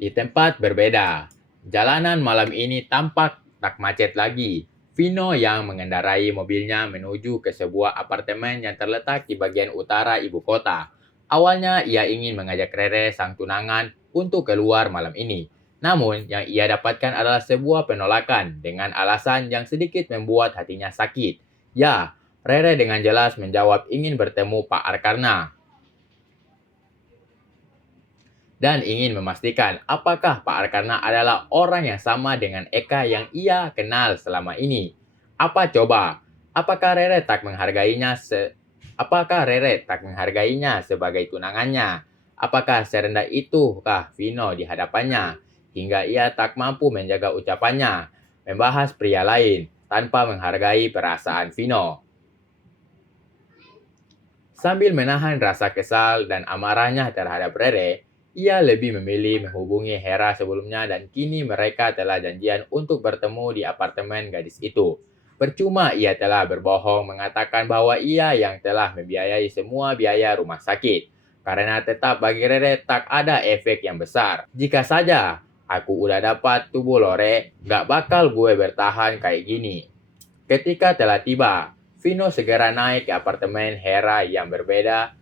Di tempat berbeda, jalanan malam ini tampak tak macet lagi. Vino yang mengendarai mobilnya menuju ke sebuah apartemen yang terletak di bagian utara ibu kota. Awalnya ia ingin mengajak Rere sang tunangan untuk keluar malam ini. Namun yang ia dapatkan adalah sebuah penolakan dengan alasan yang sedikit membuat hatinya sakit. Ya, Rere dengan jelas menjawab ingin bertemu Pak Arkarna dan ingin memastikan apakah Pak Arkarna adalah orang yang sama dengan Eka yang ia kenal selama ini. Apa coba? Apakah Rere tak menghargainya sebagai tunangannya? Apakah serendah itukah Vino di hadapannya hingga ia tak mampu menjaga ucapannya, membahas pria lain tanpa menghargai perasaan Vino? Sambil menahan rasa kesal dan amarahnya terhadap Rere, ia lebih memilih menghubungi Hera sebelumnya dan kini mereka telah janjian untuk bertemu di apartemen gadis itu. Percuma ia telah berbohong mengatakan bahwa ia yang telah membiayai semua biaya rumah sakit. Karena tetap bagi Rere tak ada efek yang besar. Jika saja aku udah dapat tubuh Lore, gak bakal gue bertahan kayak gini. Ketika telah tiba, Vino segera naik ke apartemen Hera yang berbeda.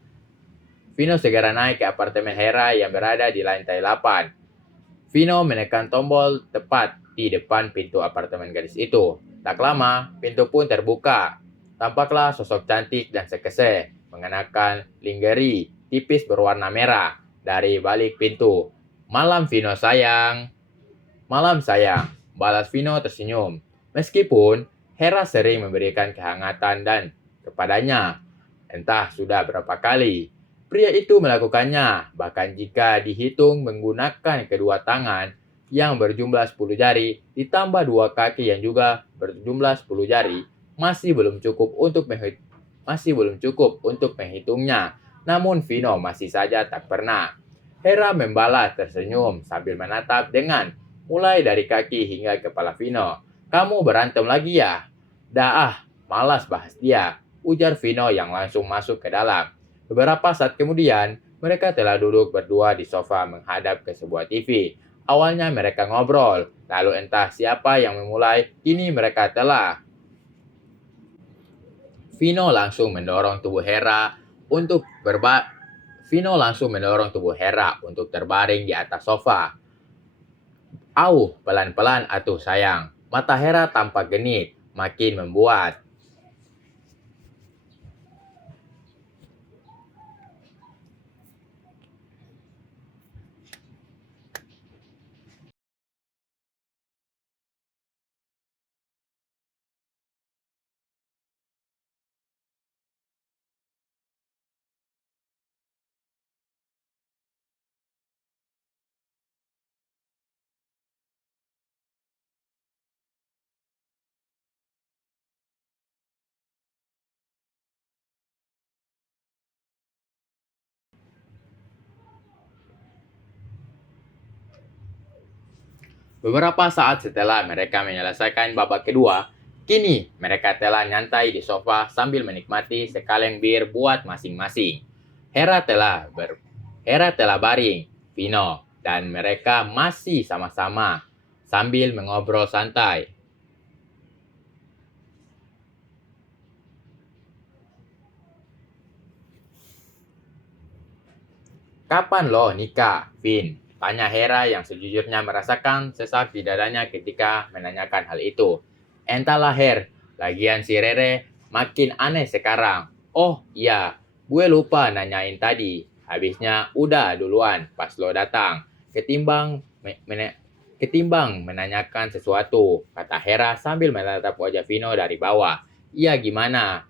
Vino segera naik ke apartemen Hera yang berada di lantai 8. Vino menekan tombol tepat di depan pintu apartemen gadis itu. Tak lama, pintu pun terbuka. Tampaklah sosok cantik dan sekese, mengenakan lingerie tipis berwarna merah dari balik pintu. Malam Vino sayang. Malam sayang, balas Vino tersenyum. Meskipun Hera sering memberikan kehangatan dan kepadanya, entah sudah berapa kali. Pria itu melakukannya, bahkan jika dihitung menggunakan kedua tangan yang berjumlah 10 jari, ditambah dua kaki yang juga berjumlah 10 jari, masih belum cukup untuk menghitungnya. Namun Vino masih saja tak pernah. Hera membalas tersenyum sambil menatap dengan mulai dari kaki hingga kepala Vino. Kamu berantem lagi ya? Dah malas bahas dia, ujar Vino yang langsung masuk ke dalam. Beberapa saat kemudian, mereka telah duduk berdua di sofa menghadap ke sebuah TV. Awalnya mereka ngobrol, lalu entah siapa yang memulai, kini mereka telah. Vino langsung mendorong tubuh Hera untuk Vino langsung mendorong tubuh Hera untuk terbaring di atas sofa. Pelan-pelan atuh sayang. Mata Hera tampak genit, makin membuat. Beberapa saat setelah mereka menyelesaikan babak kedua, kini mereka telah nyantai di sofa sambil menikmati sekaleng bir buat masing-masing. Hera telah baring, Vino, dan mereka masih sama-sama sambil mengobrol santai. Kapan lo nikah, Vin? Tanya Hera yang sejujurnya merasakan sesak di dadanya ketika menanyakan hal itu. Entahlah Her, lagian si Rere makin aneh sekarang. Oh iya, gue lupa nanyain tadi. Habisnya udah duluan pas lo datang. Ketimbang menanyakan sesuatu, kata Hera sambil menatap wajah Vino dari bawah. Iya gimana?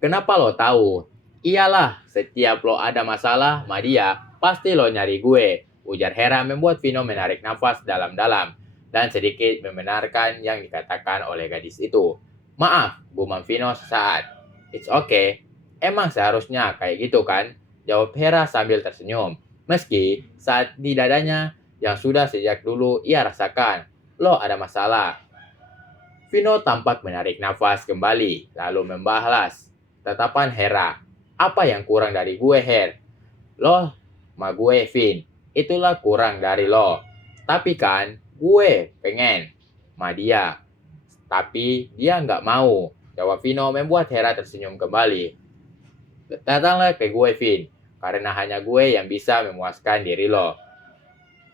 Kenapa lo tahu? Iyalah, setiap lo ada masalah sama dia, pasti lo nyari gue. Ujar Hera membuat Vino menarik nafas dalam-dalam dan sedikit membenarkan yang dikatakan oleh gadis itu. Maaf, gumam Vino sesaat. It's okay. Emang seharusnya kayak gitu kan? Jawab Hera sambil tersenyum. Meski saat di dadanya yang sudah sejak dulu ia rasakan, lo ada masalah. Vino tampak menarik nafas kembali, lalu membalas tatapan Hera. Apa yang kurang dari gue, Her? Lo, ma gue, Vin. itulah kurang dari lo. Tapi kan, gue pengen sama dia. Tapi dia nggak mau. Jawab Vino membuat Hera tersenyum kembali. Datanglah ke gue, Vin. Karena hanya gue yang bisa memuaskan diri lo.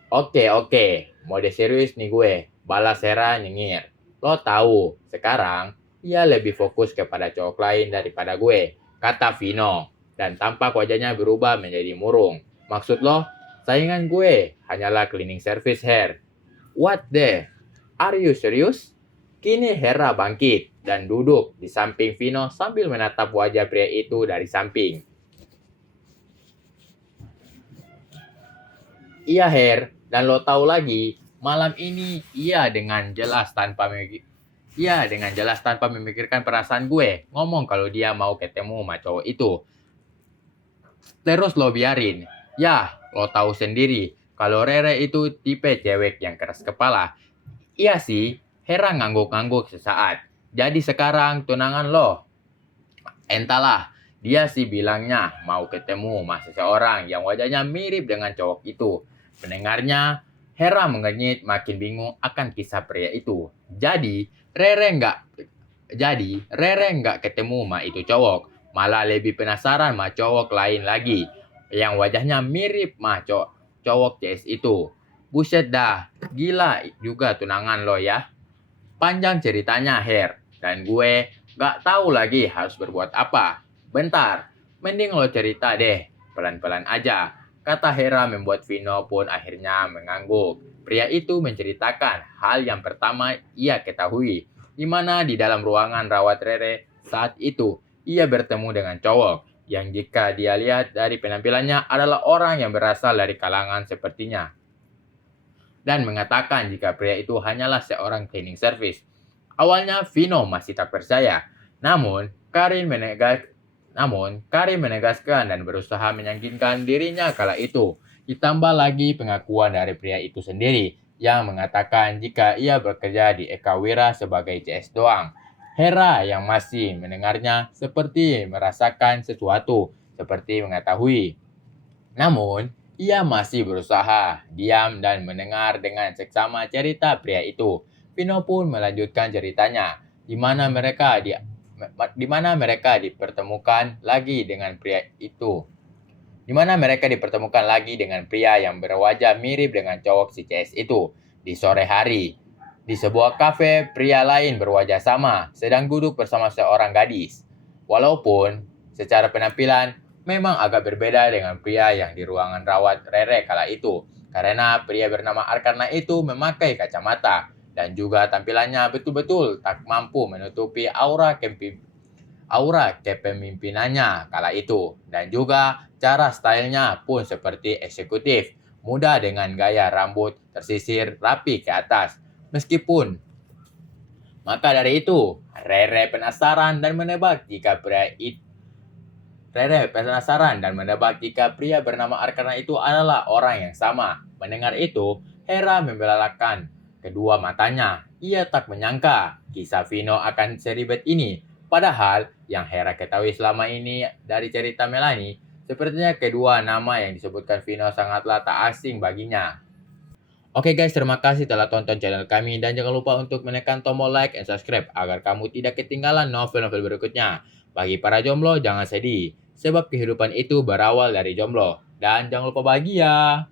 Oke. Mode serius nih gue. Balas Hera nyengir. Lo tahu, sekarang ia lebih fokus kepada cowok lain daripada gue, kata Vino. Dan tampak wajahnya berubah menjadi murung. Maksud lo, saingan gue hanyalah cleaning service hair. What the? Are you serious? Kini Hera bangkit dan duduk di samping Vino sambil menatap wajah pria itu dari samping. Iya Her, dan lo tahu lagi, malam ini ia dengan jelas tanpa memikirkan perasaan gue ngomong kalau dia mau ketemu sama cowok itu. Terus lo biarin. Ya, lo tahu sendiri kalau Rere itu tipe cewek yang keras kepala. Iya sih, Hera ngangguk-ngangguk sesaat. Jadi sekarang tunangan lo. Entahlah, dia sih bilangnya mau ketemu sama seseorang yang wajahnya mirip dengan cowok itu. Pendengarnya, Hera mengenyit makin bingung akan kisah pria itu. Jadi, Rere nggak ketemu sama itu cowok. Malah lebih penasaran sama cowok lain lagi. Yang wajahnya mirip sama cowok CS itu. Buset dah, gila juga tunangan lo ya. Panjang ceritanya Her. Dan gue gak tahu lagi harus berbuat apa. Bentar, mending lo cerita deh. Pelan-pelan aja. Kata Hera membuat Vino pun akhirnya mengangguk. Pria itu menceritakan hal yang pertama ia ketahui. Di mana di dalam ruangan rawat Rere saat itu ia bertemu dengan cowok yang jika dia lihat dari penampilannya adalah orang yang berasal dari kalangan sepertinya. Dan mengatakan jika pria itu hanyalah seorang cleaning service. Awalnya Vino masih tak percaya, namun Karin menegaskan dan berusaha meyakinkan dirinya kala itu. Ditambah lagi pengakuan dari pria itu sendiri yang mengatakan jika ia bekerja di Eka Wira sebagai CS doang. Hera yang masih mendengarnya seperti merasakan sesuatu, seperti mengetahui. Namun, ia masih berusaha diam dan mendengar dengan seksama cerita pria itu. Vino pun melanjutkan ceritanya, di mana mereka dipertemukan lagi dengan pria yang berwajah mirip dengan cowok si CS itu di sore hari. Di sebuah kafe, pria lain berwajah sama sedang duduk bersama seorang gadis. Walaupun secara penampilan memang agak berbeda dengan pria yang di ruangan rawat Rere kala itu, karena pria bernama Arkarna itu memakai kacamata dan juga tampilannya betul-betul tak mampu menutupi aura kepemimpinannya kala itu, dan juga cara stylenya pun seperti eksekutif, muda dengan gaya rambut tersisir rapi ke atas. Maka dari itu, Rere penasaran dan menebak jika pria bernama Arkarna itu adalah orang yang sama. Mendengar itu, Hera membelalakan kedua matanya. Ia tak menyangka kisah Vino akan seribet ini. Padahal yang Hera ketahui selama ini dari cerita Melanie, sepertinya kedua nama yang disebutkan Vino sangatlah tak asing baginya. Oke guys, terima kasih telah tonton channel kami dan jangan lupa untuk menekan tombol like and subscribe agar kamu tidak ketinggalan novel-novel berikutnya. Bagi para jomblo jangan sedih, sebab kehidupan itu berawal dari jomblo. Dan jangan lupa bahagia.